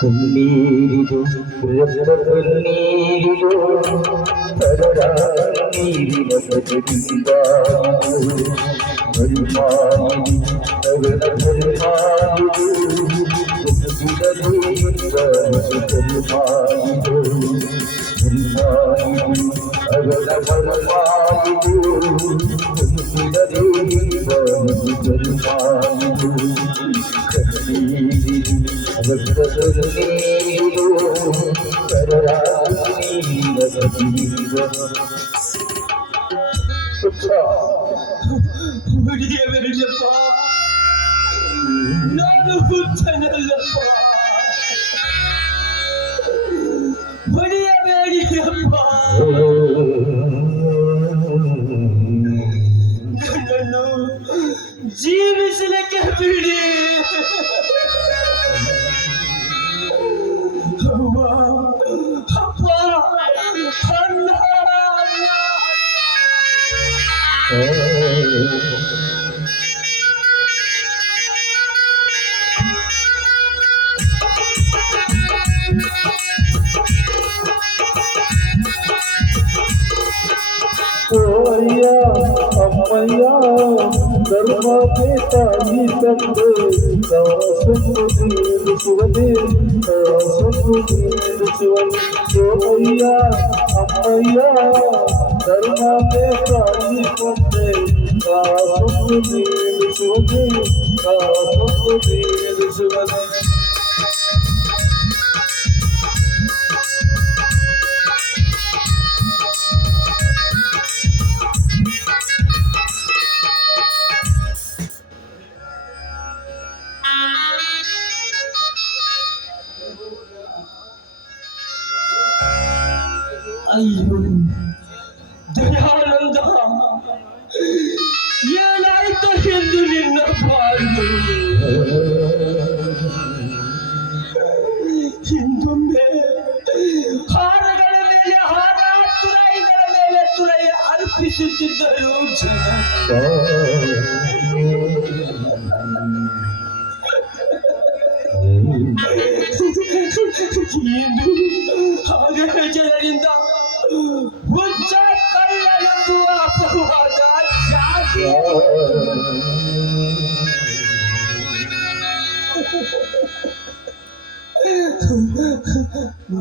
ಕಣ್ಣೀರಿದು ಕಣ್ಣೀರಿದು ನೀರಿನ ಪ್ರತಿಬಿಂಬ ಹೊಡಿಯಬೇಡಪ್ಪ, ನಾನು ಹುಚ್ಚನಲ್ಲಪ್ಪ, ಹೊಡಿಯಬೇಡಿಯಪ್ಪ, ನನ್ನನ್ನು ಜೀವಿಸಲಿಕ್ಕೆ ಬಿಡಿ. ಅಪ್ಪ, ಅಣ್ಣ, ಅಯ್ಯ ಅಮ್ಮಯ್ಯ ಧರ್ಮ ತಾಯಿ ತಂದೆ ನೀಡಿಸುವನೇ ಅಯ್ಯ ಅಮ್ಮಯ್ಯ ಧರ್ಮ ತಾಯಿ ತಂದೆ ನೀಡಿಸುವನೇ ಅಯ್ಯೋ ದಯಾನಂದ, ಏನಾಯ್ತು ಎಂದು ನಿನ್ನ ಪಾಲು. ಹಿಂದೊಮ್ಮೆ ಹಾರಗಳ ಮೇಲೆ ಹಾರ, ತುರಾಯಿಗಳ ಮೇಲೆ ತುರಾಯಿ ಅರ್ಪಿಸುತ್ತಿದ್ದರು ಜನ. ಇಂದು ಅದೇ ಜನರಿಂದ ಹುಚ್ಚ ಕಳ್ಳನೆಂದು ಅಪವಾದ ಜಾತಿ.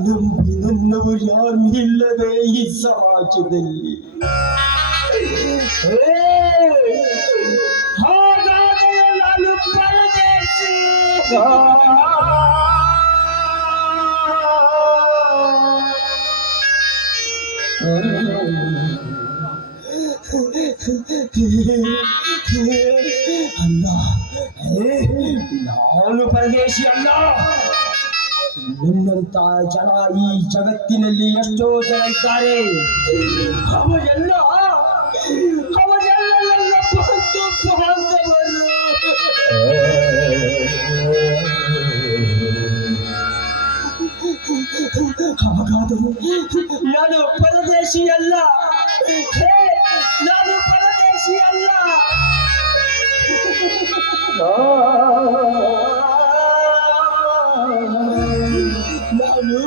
ನಂಬಿ ನನ್ನವರು ಯಾರು ಇಲ್ಲದೆ ಈ ಸಮಾಜದಲ್ಲಿ. ಹಾಗಾದರೆ ನಾನು ಪರದೇಶಿ. ಅಲ್ಲ, ನಾನು ಪರದೇಶಿ ಅಲ್ಲ. ನಿನ್ನಂತ ಜನ ಈ ಜಗತ್ತಿನಲ್ಲಿ ಎಷ್ಟೋ ಜನ ಇದ್ದಾರೆ. ಅವರೆಲ್ಲ ನನ್ನ ಬಂಧು ಬಾಂಧವರು. ಹಾಗಾದರೂ ನಾನು ಪರದೇಶಿ ಅಲ್ಲ. ನಾನು ಪರದೇಶಿ ಅಲ್ಲ. ನಾನು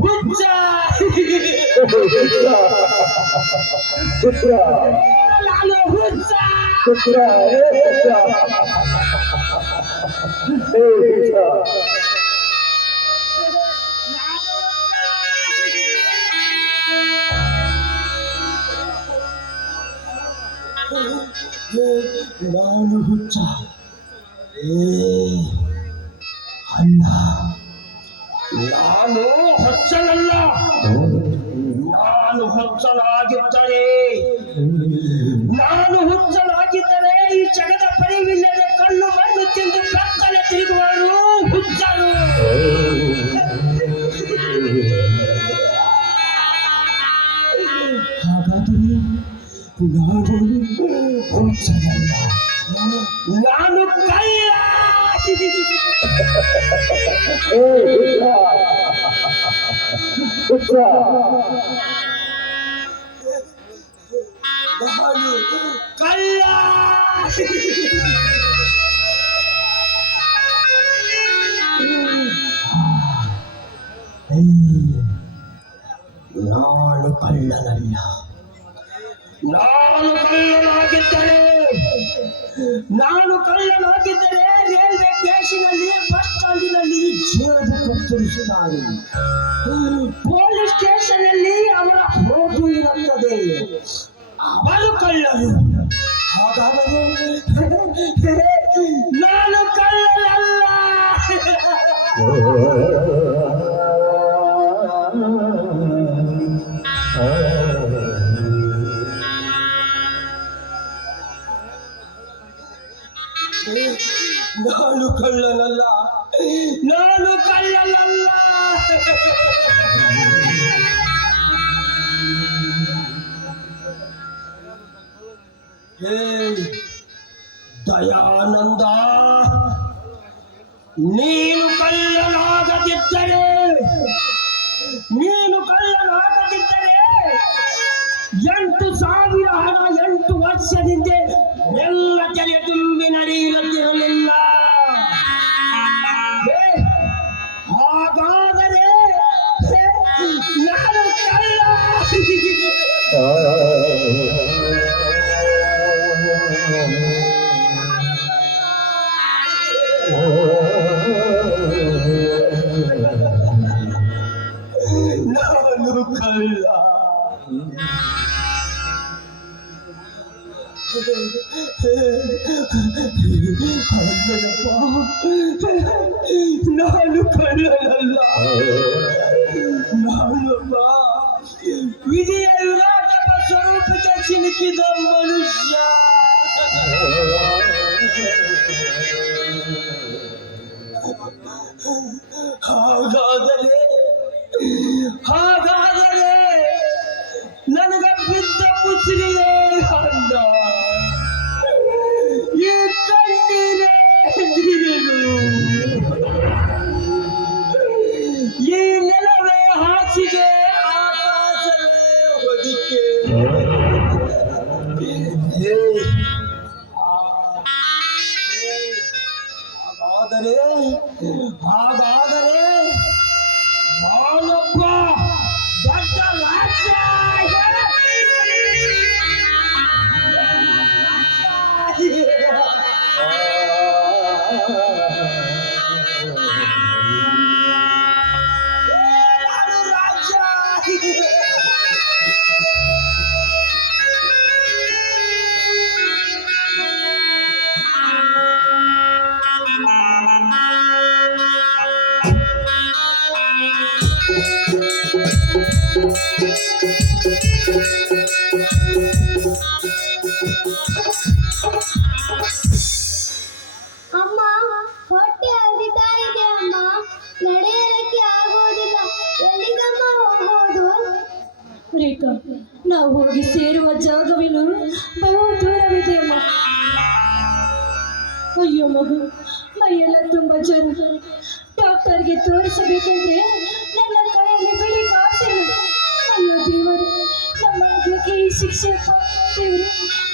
ಹುಚ್ಚ. ನಾನು ಹುಚ್ಚ. ನಾನು ಹುಚ್ಚ. ಅಣ್ಣ, ನಾನು ಹುಚ್ಚನಲ್ಲ. ನಾನು ಹುಚ್ಚನಾಗಿದ್ದರೆ ಈ ಜಗದ ಪರಿವಿಲ್ಲದೆ ಕಣ್ಣು ಮಣ್ಣು ತಿಂದು ಕತ್ತಲೆ ತಿರುಗುವರು ಹುಚ್ಚರು. ಹಾಗಾದರೆ ನಾನು ಹುಚ್ಚನಲ್ಲ, ನಾನು ಕಳ್ಳ. ನಾನು ಕಳ್ಳ. ನಾನು ಕಳ್ಳನಲ್ಲ. ನಾನು ಕಳ್ಳನಾಗಿದ್ದರೆ ರೈಲ್ವೆ ಸ್ಟೇಷನಲ್ಲಿ, ಬಸ್ ಸ್ಟ್ಯಾಂಡಿನಲ್ಲಿ ಜೇಬು ಕತ್ತರಿಸುತ್ತಾರೆ. ಪೊಲೀಸ್ ಸ್ಟೇಷನ್ ಅಲ್ಲಿ ಅವರ ಫೋಟೋ ಇರುತ್ತದೆ. ಅವರು ಕಳ್ಳರು. ಹಾಗಾದರೆ ನಾನು ಕಳ್ಳನಲ್ಲ. ನಾನು ಕಳ್ಳನಲ್ಲ, ನಾನು ಕಳ್ಳನಲ್ಲ. ಹೇ ದಯಾನಂದ, ನೀನು ಕಳ್ಳನಾಗದಿದ್ದರೆ 8,000 ಹಣ 8 ವರ್ಷದಿಂದ ಎಲ್ಲ ತೆರೆ ತುಂಬಿ ನಡೆಯುತ್ತಿರಲಿಲ್ಲ. ಹಾಗಾದರೆ ನಾನು ಕಳ್ಳ. ನಾನು ಕಳ್ಳ. ನಾನು ಕಳ್ಳನಲ್ಲ. ನಾನೊಬ್ಬ ವಿಧಿಯ ವಿರಾಟಪ ಸ್ವರೂಪದ ಸಿಲುಕಿದ ಮನುಷ್ಯ. ಹಾಗಾದರೆ ನನಗ ಬಿದ್ದ ಮುಸ್ಲಿಯೇ ಅಂದ. ಈ ಕಣ್ಣೀರೇ ನೀರು, ಈ ನೆಲವೇ ಹಾಸಿಗೆ, ಆಕಾಶವೇ ಹೊದಿಕೆ. ಹಾಗಾದರೆ ನಾನೊಬ್ಬ ದೊಡ್ಡ ರಾಜ. ಅಮ್ಮ, ಹೊಟ್ಟೆ ಹರಿತಾ ಇದೆ ಅಮ್ಮ. ನಡೆಯಲಿಕ್ಕೆ ಆಗುವುದಿಲ್ಲ. ಎಲ್ಲಿಗಮ್ಮ ಹೋಗೋದು? ರೇಖಾ, ನಾವು ಹೋಗಿ ಸೇರುವ ಜಾಗವೇನು ಬಹು ದೂರವಿದೆ ಅಮ್ಮ. ಅಯ್ಯೋ ಮಗು, ಮೈಯೆಲ್ಲ ತುಂಬ ಜ್ವರ. ಡಾಕ್ಟರ್ಗೆ ತೋರಿಸಬೇಕಂದ್ರೆ ನನ್ನ ಕೈಯಲ್ಲಿ ಬಿಳಿ ಕಾಸಿಲ್ಲ. ಅಯ್ಯೋ ದೇವರು, ನಮ್ಮ ಮಗುವಿಗೆ ಈ ಶಿಕ್ಷೆ ದೇವರು,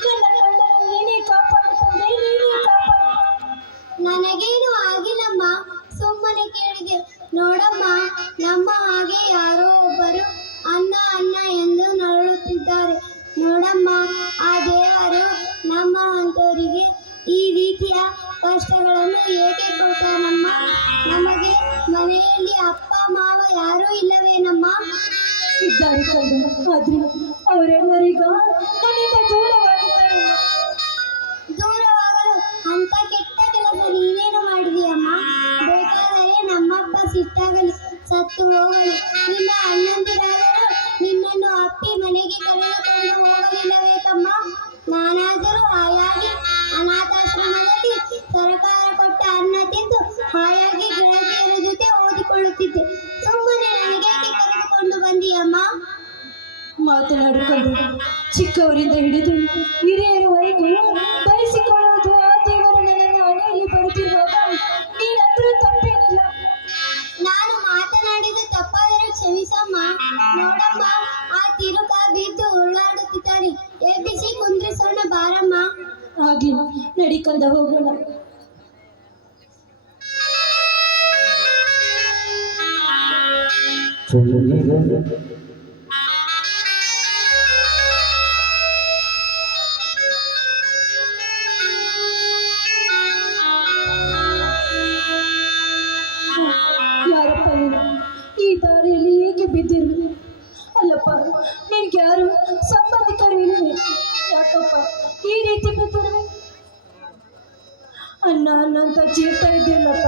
ನನ್ನ ಕಂಡನ ನೀನೇ ಕಾಪಾಡಿಕೊಂಡೆ, ನೀನೇ ಕಾಪಾಡು. ನನಗೇನು ಆಗಿಲ್ಲಮ್ಮ, ಸುಮ್ಮನೆ ಕೇಳಿದೆ. ನೋಡಮ್ಮ, ನಮ್ಮ ಹಾಗೆ ಯಾರೋ ಒಬ್ಬರು ಅನ್ನ ಅನ್ನ ಎಂದು ನರಳುತ್ತಿದ್ದಾರೆ. ನೋಡಮ್ಮ, ಆ ದೇವರು ನಮ್ಮ ಅಂತವರಿಗೆ ಈ ರೀತಿಯ ಕಷ್ಟಗಳನ್ನು ಏಕೆ ಕೊಡ್ತಾನಮ್ಮ? ನಮಗೆ ಮನೆಯಲ್ಲಿ ಅಪ್ಪ ಮಾವ ಯಾರೂ ಇಲ್ಲವೇನಮ್ಮ? ಇದ್ದಾರೆ ಕಂಡು, ಆದ್ರೆ ಅವರೆಲ್ಲರೀಗ ನನ್ನಿಂದ ದೂರವಾಗಿದ್ದಾರೆ. ದೂರವಾಗಲು ಅಂತ ಕೆಟ್ಟ ಕೆಲಸ ನೀನೇನು ಮಾಡಿದೀಯಮ್ಮ? ಬೇಕಾದರೆ ನಮ್ಮಪ್ಪ ಸಿಟ್ಟಾಗಲಿ, ಸತ್ತು ಹೋಗಲಿ, ನಿನ್ನ ಅಣ್ಣಂದಿರಾದರೂ ನಿನ್ನನ್ನು ಅಪ್ಪಿ ಮನೆಗೆ ಕರೆದುಕೊಂಡು ಹೋಗಲಿಲ್ಲಬೇಕಮ್ಮ? ನಾನಾದರೂ ಹಾಯಾಗಿ ಅನಾಥಾಶ್ರಮದಲ್ಲಿ ಸರ್ಕಾರ ಕೊಟ್ಟ ಅನ್ನ ತಿಂದು ಹಾಯಾಗಿ ಗೆಳತಿಯರ ಜೊತೆ ಓದಿಕೊಳ್ಳುತ್ತಿದ್ದೆ. ಸುಮ್ಮನೆ ನನಗೇಕೆ ಕರೆದುಕೊಂಡು ಬಂದಿಯಮ್ಮ? ಮಾತನಾಡಿಕೊಂಡು ಚಿಕ್ಕವರಿಂದ ಹಿಡಿದು ಹಿರಿಯರವರೆಗೂ ಬಯಸಿಕೊಳ್ಳುವುದು ಆ ದೇವರು ನನ್ನನ್ನು ಹಣೆಯಲ್ಲಿ ಬರುತ್ತಿರುವಾಗ ನೀನಾದರೂ ತಪ್ಪೇನಿಲ್ಲ. ನಾನು ಮಾತನಾಡಿದ ತಪ್ಪಾದರೆ ಕ್ಷಮಿಸಮ್ಮ. ನೋಡಮ್ಮ, ಆ ತಿರುಕ ಬಿದ್ದು ಉರುಳಾಡುತ್ತಿದ್ದಾರೆ. ಎಬ್ಬಿಸಿ ಕುಂದ್ರಿಸೋಣ ಬಾರಮ್ಮ. ಆಗ್ಲಿ, ನಡಿಕಂದ ಹೋಗೋಣ. ಈ ದಾರಿಯಲ್ಲಿ ಹೇಗೆ ಬಿದ್ದಿರುವೆ? ಅಲ್ಲಪ್ಪ, ನಿನ್ಗೆ ಯಾರು ಸಂಬಂಧಿಕರು ಇಲ್ಲವೇ? ಯಾಕಪ್ಪ ಈ ರೀತಿ ಬಿದ್ದಿರುವೆ? ಅನ್ನ ಅನ್ನ ಅಂತ ಚೀರ್ತಾ ಇದ್ದೀಯಲ್ಲಪ್ಪ,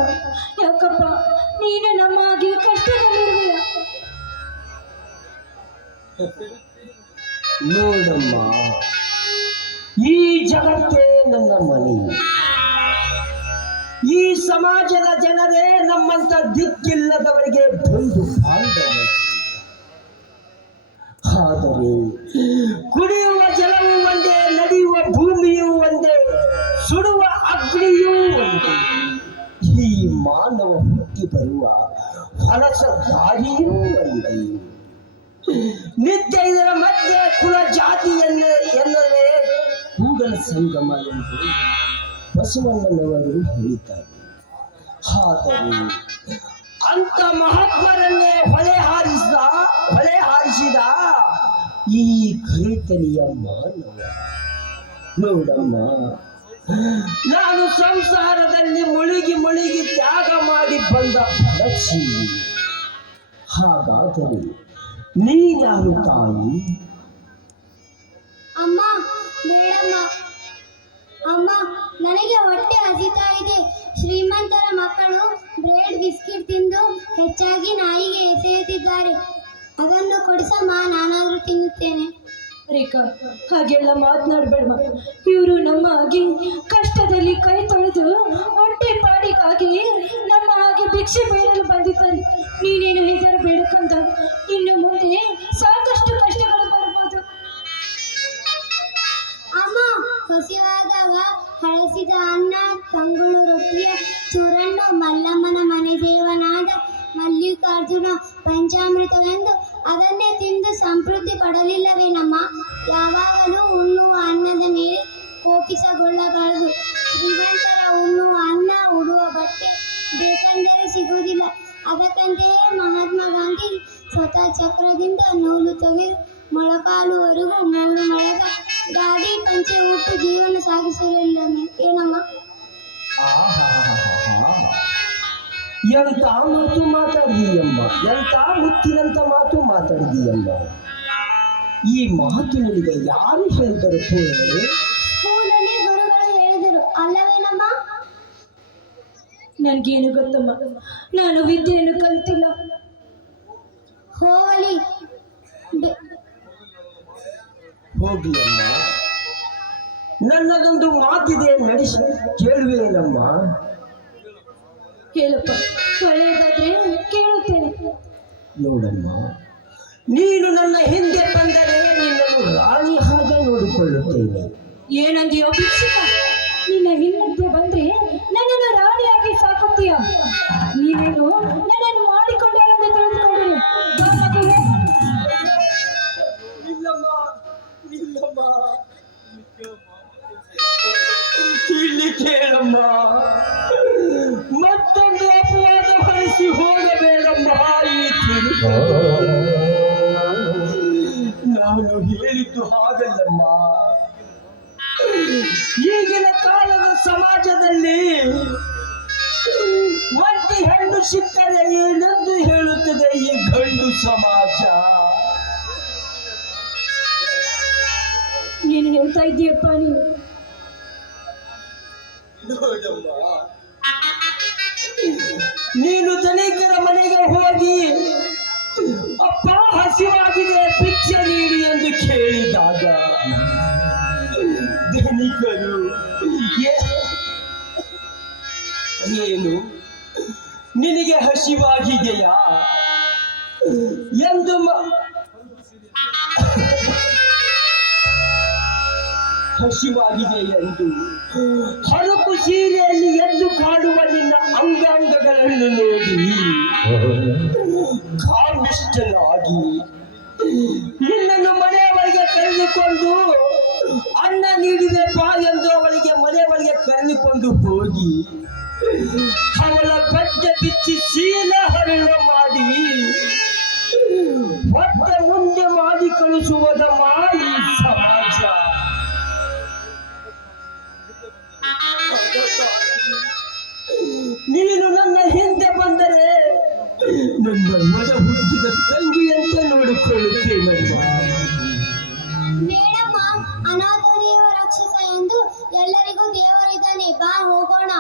ಯಾಕಪ್ಪ ನೀನು ನಮ್ಮ ಹಾಗೆ ಕಷ್ಟದಲ್ಲಿರುವೆಯ? ನೋಡಮ್ಮ, ಈ ಜಗತ್ತೇ ನನ್ನ ಮನೆ. ಈ ಸಮಾಜದ ಜನರೇ ನಮ್ಮಂತ ದಿಕ್ಕಿಲ್ಲದವರಿಗೆ ಬಂದು ಬಾಂಧವರು. ಆದರೆ ಕುಡಿಯುವ ಜಲವೂ ಒಂದೇ, ನಡೆಯುವ ಭೂಮಿಯೂ ಒಂದೇ, ಸುಡುವ ಅಗ್ನಿಯೂ ಒಂದೇ. ಈ ಮಾನವ ಹುಟ್ಟಿ ಬರುವ ಹೊಲಸ ದಾರಿಯೂ ಒಂದೇ. ನಿತ್ಯ ಇದರ ಮಧ್ಯೆ ಕುಲ ಜಾತಿ ಎನ್ನಲೇ ಕೂಡಲ ಸಂಗಮ ಎಂದು ಬಸವಣ್ಣನವರು ಹೇಳಿದ್ದಾರೆ. ಆದರೆ ಅಂತ ಮಹಾತ್ಮರನ್ನೇ ಹೊಳೆ ಹಾರಿಸಿದ ಈ ಕೈತಲಿಯ ಮಾನವ. ನೋಡಮ್ಮ, ನಾನು ಸಂಸಾರದಲ್ಲಿ ಮುಳುಗಿ ತ್ಯಾಗ ಮಾಡಿ ಬಂದ ಫಲಶೀಲಿ. ಹಾಗಾದರೆ ನೀನ್ಯಾರು ತಾಯಿ? ಅಮ್ಮ, ಬೇಡಮ್ಮ. ಅಮ್ಮ, ನನಗೆ ಹೊಟ್ಟೆ ಹಸಿತಾ ಇದೆ. ಶ್ರೀಮಂತರ ಮಕ್ಕಳು ಬ್ರೆಡ್ ಬಿಸ್ಕಿಟ್ ತಿಂದು ಹೆಚ್ಚಾಗಿ ನಾಯಿಗೆ ಎಸೆಯುತ್ತಿದ್ದಾರೆ. ಅದನ್ನು ಕೊಡಿಸಮ್ಮ, ನಾನಾದ್ರೂ ತಿನ್ನುತ್ತೇನೆ. ರೇಖಾ, ಹಾಗೆಲ್ಲ ಮಾತನಾಡಬೇಡ. ಇವರು ನಮ್ಮ ಹಾಗೆ ಕಷ್ಟದಲ್ಲಿ ಕೈ ತೊಳೆದು ಹೊಟ್ಟೆ ಪಾಡಿಗಾಗಿ ನಮ್ಮ ಹಾಗೆ ಭಿಕ್ಷೆ ಬೇಡಲು ಬಂದಿದ್ದಾರೆ. ನೀನೇನು ಹೆದರಬೇಡಕ್ಕಂತ, ಇನ್ನು ಮುಂದೆ ಸಾಕಷ್ಟು ಕಷ್ಟಗಳು ಬರ್ಬೋದು. ಅಮ್ಮ, ಹಸಿವಾದಾಗ ಹಳಸಿದ ಅನ್ನ, ತಂಗುಳು ರೊಟ್ಟಿಯ ಚೂರನ್ನು, ಮಲ್ಲಮ್ಮನ ಮನೆ ದೇವನಾದ ಮಲ್ಲಿಕಾರ್ಜುನ ಪಂಚಾಮೃತವೆಂದು ಅದನ್ನೇ ತಿಂದು ಸಂತೃಪ್ತಿ ಪಡಲಿಲ್ಲವೇನಮ್ಮ? ಯಾವಾಗಲೂ ಉಣ್ಣುವ ಅನ್ನದ ಮೇಲೆ ಕೋಪಿಸಗೊಳ್ಳಬಾರದು. ಶ್ರೀಮಂತರ ಉಣ್ಣುವ ಅನ್ನ, ಉಡುವ ಬಟ್ಟೆ ಬೇಕೆಂದರೆ ಸಿಗುವುದಿಲ್ಲ. ಅದಕ್ಕಂತೆಯೇ ಮಹಾತ್ಮ ಗಾಂಧಿ ಸ್ವತಃ ಚಕ್ರದಿಂದ ನೂಲು ತೆಗೆದು ಮೊಳಕಾಲುವರೆಗೂ 3 ಮೊಳಗ ಗಾಡಿ ಪಂಚೆ ಉಟ್ಟು ಜೀವನ ಸಾಗಿಸಲಿಲ್ಲ ಏನಮ್ಮ? ಎಂತ ಮಾತು ಮಾತಾಡಿದೀಯಮ್ಮ, ಎಂತ ಮುತ್ತಿನಂತ ಮಾತು ಮಾತಾಡಿದೀಯಮ್ಮ. ಈ ಮಾತು ನಿನಗೆ ಯಾರು ಹೇಳಿದರು? ಸ್ಕೂಲಲ್ಲಿ ಗುರುಗಳು ಹೇಳಿದರು ಅಲ್ಲವೇನಮ್ಮ? ನನಗೇನು ಗೊತ್ತಮ್ಮ, ನಾನು ವಿದ್ಯೆಯನ್ನು ಕಲಿತಿಲ್ಲ. ಹೋಗಲಿ ಹೋಗಿ ಅಮ್ಮ, ನನ್ನದೊಂದು ಮಾತಿದೆ, ನಡೆಸಿ ಕೇಳುವೇನಮ್ಮ? ಹೇಳಪ್ಪ, ಒಳ್ಳೆಯದಾದ್ರೆ ಕೇಳುತ್ತೇನೆ. ನೋಡಮ್ಮ, ನೀನು ನನ್ನ ಹಿಂದೆ ಬಂದರೆ ನಿನ್ನನ್ನು ರಾಣಿ ಹಾಗೆ ನೋಡಿಕೊಳ್ಳುತ್ತೇನೆ. ಏನಂದಿಯೋ ಭಿಕ್ಷುಕ? ನಿನ್ನ ಹಿಂದೆ ಬಂದ್ರೆ ನನ್ನನ್ನು ರಾಣಿಯಾಗಿ ಸಾಕುತ್ತೀಯ? ನೀನೇನು ನನ್ನನ್ನು ಮಾಡಿಕೊಂಡೇನೆಂದು ತಿಳಿದುಕೊಂಡಿಲ್ಲ. ಇಲ್ಲಿ ಕೇಳಮ್ಮ, ಮತ್ತೊಂದು ಅಪವಾದ ಹೊರಿಸಿ ಹೋಗಬೇಡಮ್ಮ. ಈ ತಿರುಗ ನಾನು ಹೇಳಿದ್ದು ಹಾಗಲ್ಲಮ್ಮ. ಈಗಿನ ಕಾಲದ ಸಮಾಜದಲ್ಲಿ ಒಂಟಿ ಹೆಣ್ಣು ಸಿಕ್ಕರೆ ಏನೆಂದು ಹೇಳುತ್ತದೆ ಈ ಗಂಡು ಸಮಾಜ. ನೀನು ಹೇಳ್ತಾ ಇದ್ದೀಯಪ್ಪ ನೀನು? ನೋಡಮ್ಮ, ನೀನು ಧನಿಕರ ಮನೆಗೆ ಹೋಗಿ ಅಪ್ಪ ಹಸಿವಾಗಿದೆ ಭಿಕ್ಷೆ ನೀಡಿ ಎಂದು ಕೇಳಿದಾಗ ಧನಿಕರು ಏನು ನಿನಗೆ ಹಸಿವಾಗಿದೆಯಾ ಎಂದು ಹಸಿವಾಗಿದೆ ಎಂದು ಹರಕು ಸೀರೆಯಲ್ಲಿ ಎದ್ದು ಕಾಡುವ ನಿನ್ನ ಅಂಗಾಂಗಗಳನ್ನು ನೋಡಿ ಕಾಮಿಷ್ಟನಾಗಿ ನಿನ್ನನ್ನು ಮನೆಯವರಿಗೆ ಕರೆದುಕೊಂಡು ಅನ್ನ ನೀಡಿದೆ ಬಾ ಎಂದು ಅವಳಿಗೆ ಮನೆಯವರಿಗೆ ಕರೆದುಕೊಂಡು ಹೋಗಿ ಅವಳ ಬಟ್ಟೆ ಬಿಚ್ಚಿ ಶೀಲ ಹರಳು ಮಾಡಿ ಹೊಟ್ಟೆ ಮುಂದೆ ಮಾಡಿ ಕಳಿಸುವುದ ಈ ಸಮಾಜ. ನೀನು ನನ್ನ ಹಿಂದೆ ಬಂದರೆ ನನ್ನ ಮನ ಹುಟ್ಟಿದ ತಂಗಿಯಂತೆ ನೋಡಿಕೊಳ್ಳುತ್ತೇನಮ್ಮ. ಬೇಡಮ್ಮ, ಅನಾಥ ದೇವ ರಕ್ಷಸ ಎಂದು ಎಲ್ಲರಿಗೂ ದೇವರಿದ್ದಾನೆ. ಬಾ ಹೋಗೋಣ.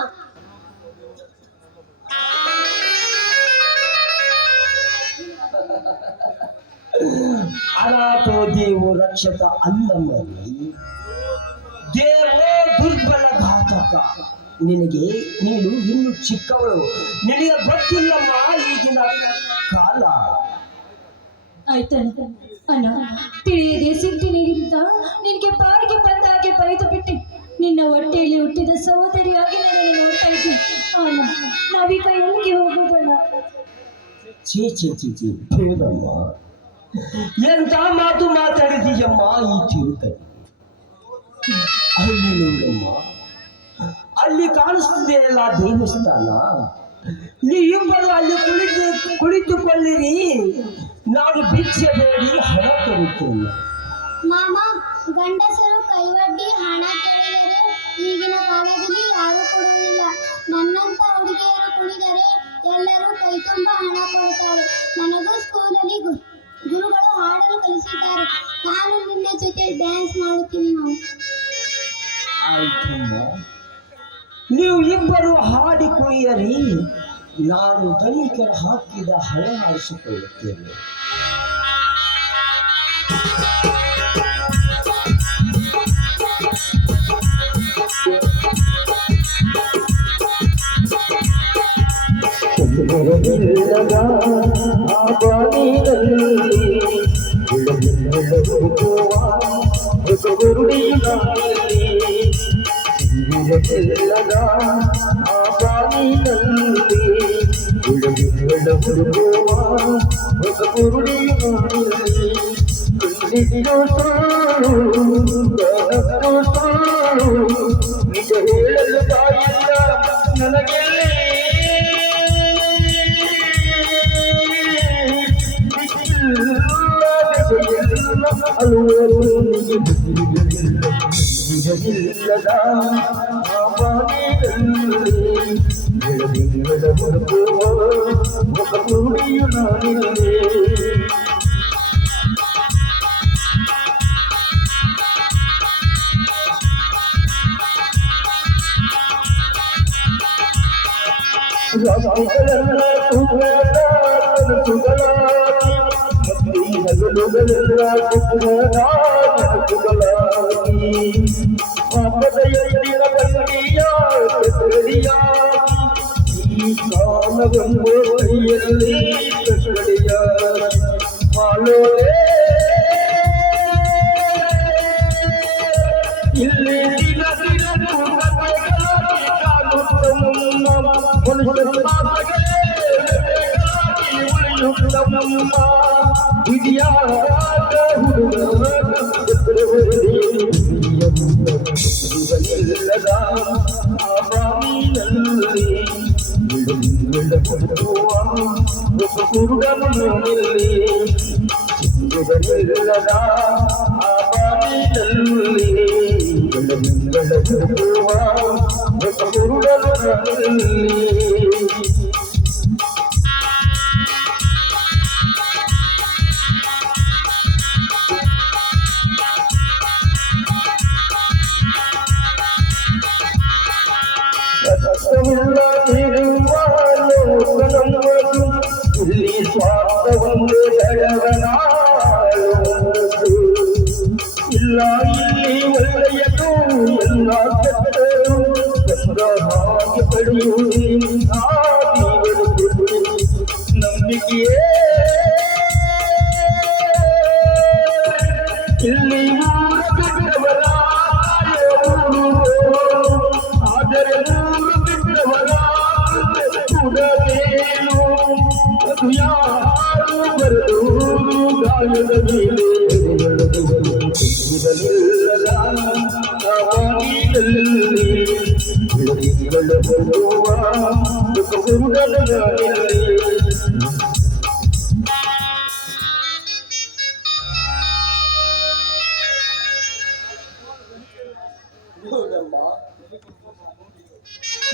ಅನಾಥೋ ದೇವೋ ರಕ್ಷಕ ಅಲ್ಲಮ್ಮಲ್ಲಿ, ದೇವೋ ದುರ್ಬಲ ಘಾತಕ. ನೀನು ಇನ್ನು ಚಿಕ್ಕವಳು, ನಿನಗೆ ಗೊತ್ತಿಲ್ಲಮ್ಮ ಈಗಿನ ಕಾಲ. ಆಯ್ತಣ್ಣ, ಅಣ್ಣ ತಿಳಿಯದೆ ಸಿಟ್ಟಿನಿಂದ ನಿನಗೆ ಬಾಯಿಗೆ ಬಂದ ಹಾಗೆ ಬೈದು ಬಿಟ್ಟೆ. ನಿನ್ನ ಹೊಟ್ಟೆಯಲ್ಲಿ ಹುಟ್ಟಿದ ಸಹೋದರಿಯಾಗಿ ನನ್ನನ್ನು ನೋಡ್ತಾ ಇದ್ದೆ. ಅಣ್ಣ, ನಾವೀಗ ಎಲ್ಲಿಗೆ ಹೋಗೋದಣ್ಣ? ಚೀ ಬೇಡಮ್ಮ, ಎಂತ ಮಾತು ಮಾತಾಡಿದೀಯಮ್ಮ ಈ ತಿರುಕಲ್ಲಿ. ಅಲ್ಲಿ ನೋಡಮ್ಮ, ಅಲ್ಲಿ ಕಾಣಿಸ್ತಿದೆಯಲ್ಲ ದೇವಸ್ಥಾನ. ನೀವಿಬ್ಬರು ಅಲ್ಲಿ ಕುಳಿತುಕೊಳ್ಳಿರಿ, ನಾನು ಭಿಕ್ಷೆ ಬೇಡಿ ಹಣ ತರುತ್ತೇನೆ. ಮಾಮ, ಗಂಡಸರು ಕೈವಡ್ಡಿ ಹಣ ಕೇಳಿದರೆ ಈಗಿನ ಕಾಲದಲ್ಲಿ ಯಾರು ಕೊಡುವುದಿಲ್ಲ. ನನ್ನಂತ ಹುಡುಗಿಯರು ಕುಡಿದರೆ ಎಲ್ಲರೂ ಕೈ ತುಂಬ ಹಣ ಕೊಡ್ತಾರೆ. ನನಗೂ ಸ್ಕೂಲಲ್ಲಿ ಗುರುಗಳು ಹಾಡಲು ಕಲಿಸಿದ್ದಾರೆ. ನಾನು ನಿನ್ನ ಜೊತೆ ಡ್ಯಾನ್ಸ್ ಮಾಡುತ್ತೀನಿ. ಆಯ್ತಮ್ಮ, ನೀವು ಇಬ್ಬರು ಹಾಡಿ ಕುಣಿಯರಿ, ನಾನು ಧನಿಕರು ಹಾಕಿದ ಹಣ ಆರಿಸಿಕೊಳ್ಳುತ್ತೇನೆ. ಇಲ್ಲದ ಆ ಬಾನಿನಲ್ಲಿ ಹುಡುಗುವ ಹೊಸಗುರುಡಿನಲ್ಲಿ, ಇಲ್ಲದ ಆ ಬಾನಿನಲ್ಲಿ ಹುಡುಗುವ ಹೊಸಗುರುಡಿನಲ್ಲಿ, ನಿಜ ಹೇಳಲು ಬಾಯಿಲ್ಲ ನನಗೆ. ನಿಜವಿಲ್ಲದ ಮುಖಪೂಡಿಯು ನಾನಿಲ್ಲೇ. ಇಲ್ಲಿ ಸ್ವಾರ್ಥವೊಂದೇ ಇಲ್ಲ, ಇಲ್ಲಿ ಒಳ್ಳೆಯದು ಎಲ್ಲ ಕೆಟ್ಟರು ಹಾಗೆ ಪಡೆಯುವುದು ನಂಬಿಕೆಯೇ. ಇಲ್ಲಿ ಬಿಟ್ಟವರ ಆದರೆ ಬಿಟ್ಟವರ ಸುಡಲೇನು, ಅದು ಯಾರು ಬರುವುದು ಗಾಯದ ಮೇಲೆ ಇರಲಿಲ್ಲದ ಬಾಗಿಲಲ್ಲಿ ಬೆಳಕಿಗಳ ಬರುವ ಸುಖದಲ್ಲಿ.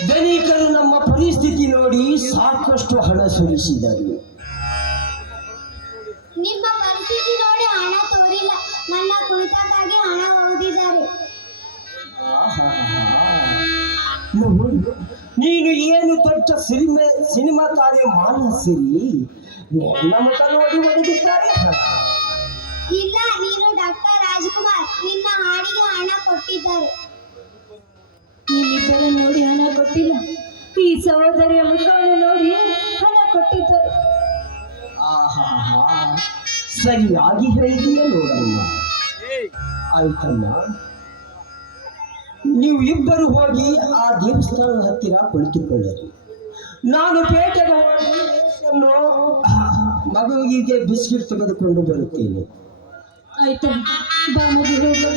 ಧನಿಕರು ನಮ್ಮ ಪರಿಸ್ಥಿತಿ ನೋಡಿ ಸಾಕಷ್ಟು ಹಣ ಸುರಿಸಿದರು. ನೀನು ಏನು ದೊಡ್ಡ ಸಿನಿಮಾ ತಾರೆ ಮಾನಸಿರಿ ನನ್ನ ಮತ ನೋಡಿ ಒದಗಿದ್ದಾರೆ. ಇಲ್ಲ, ನೀನು ಡಾಕ್ಟರ್ ರಾಜ್ಕುಮಾರ್. ನಿನ್ನ ಹಾಡಿಗೆ ಹಣ ಕೊಟ್ಟಿದ್ದಾರೆ. ನಿಮ್ಮಿಬ್ಬರ ನೋಡಿ ಹಣ ಕೊಟ್ಟಿಲ್ಲ, ಈ ಸಹೋದರಿಯ ಮುಖವನ್ನು ನೋಡಿ ಹಣ ಕೊಟ್ಟಿದ್ದಾರೆ. ಆಹಾ, ಸರಿಯಾಗಿ ಹೇಳಿದೀಯ ನೋಡಮ್ಮ. ಆಯ್ತಮ್ಮ, ನೀವು ಇಬ್ಬರು ಹೋಗಿ ಆ ದೇವಸ್ಥಾನದ ಹತ್ತಿರ ಕುಳಿತುಕೊಳ್ಳಿರಿ. ನಾನು ಪೇಟೆಗೆ ಹೋಗಿ ಮಗುವಿಗೆ ಬಿಸ್ಕಿಟ್ ತೆಗೆದುಕೊಂಡು ಬರುತ್ತೇನೆ. ಆಯ್ತು, ಬಾ ಮಗು ಹೋಗು.